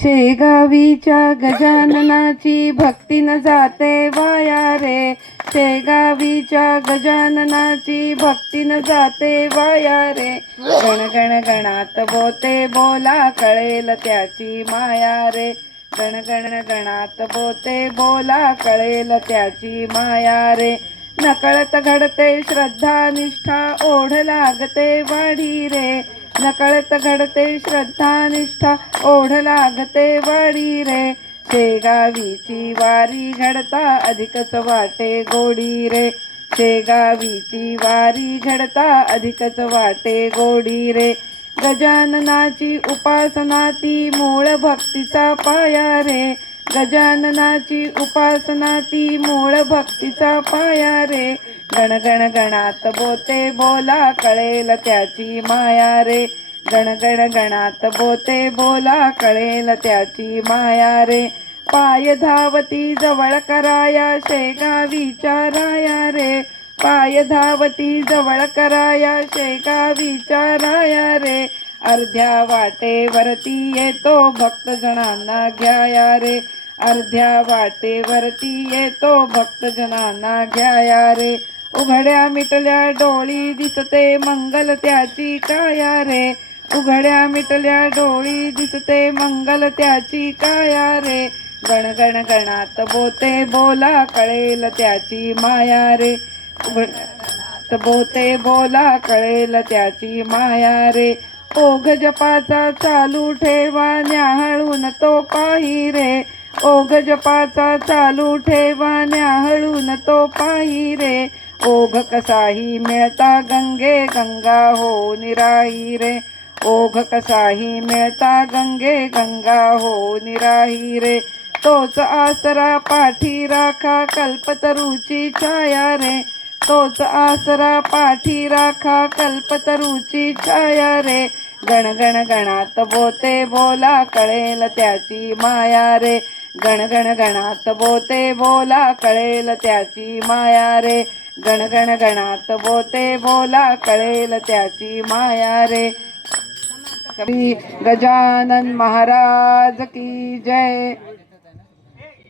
शेगावीच्या गजाननाची भक्ती न जाते वाया रे. शेगावीच्या गजाननाची भक्ती न जाते वाया रे. गण गण गणात बोते बोला कळेल त्याची माया रे. गण गण गणात बोते बोला कळेल त्याची माया रे. नकळत घडते श्रद्धा निष्ठा ओढ लागते वाढी रे. नकळत घडते श्रद्धा निष्ठा ओढ लागते वाढी रे. शेगावीची वारी घडता अधिकच वाटे गोडी रे. शेगावीची वारी घडता अधिकच वाटे गोडी रे. गजाननाची उपासना ती मूळ भक्तीचा पाया रे. गजाननाची उपासना ती मूळ भक्तीचा पाया रे. गण गण गणात बोते बोला कळेल त्याची माया रे. गण गण गणात बोते बोला कळेल त्याची माया रे. पाय धावती जवळ कराया शेगावीच्या राया रे. पाय धावती जवळ कराया शेगावीच्या राया रे. अर्ध्या वाटेवरती येतो भक्तजनांना घ्याया रे. अर्ध्या वाटेवरती येतो भक्तजनांना घ्याया रे. उघड्या मिटल्या डोळी दिसते मंगल त्याची काया रे. उघड्या मिटल्या डोळी दिसते मंगल त्याची काया रे. गण गण गणात बोते बोला कळेल त्याची माया रे. बोते बोला कळेल त्याची माया रे. ओघ जपाचा चालू ठेवा न्याहाळून तो पाही रे. ओघ जपाचा चालू ठेवा न्याहाळून तो पाही रे. ओघ कसाही मिळता गंगे गंगा हो निराही रे. ओघ कसाही मिळता गंगे गंगा हो निराही रे. तोच आसरा पाठी राखा कल्पतरूची छाया रे. तोच आसरा पाठी राखा कल्पतरूची छाया रे. गण गण गणात बोते बोला कळेल त्याची माया रे. गण गण गणात बोते बोला कळेल त्याची माया रे. गण गण गणात बोते बोला कळेल त्याची माया रे. गजानन महाराज की जय.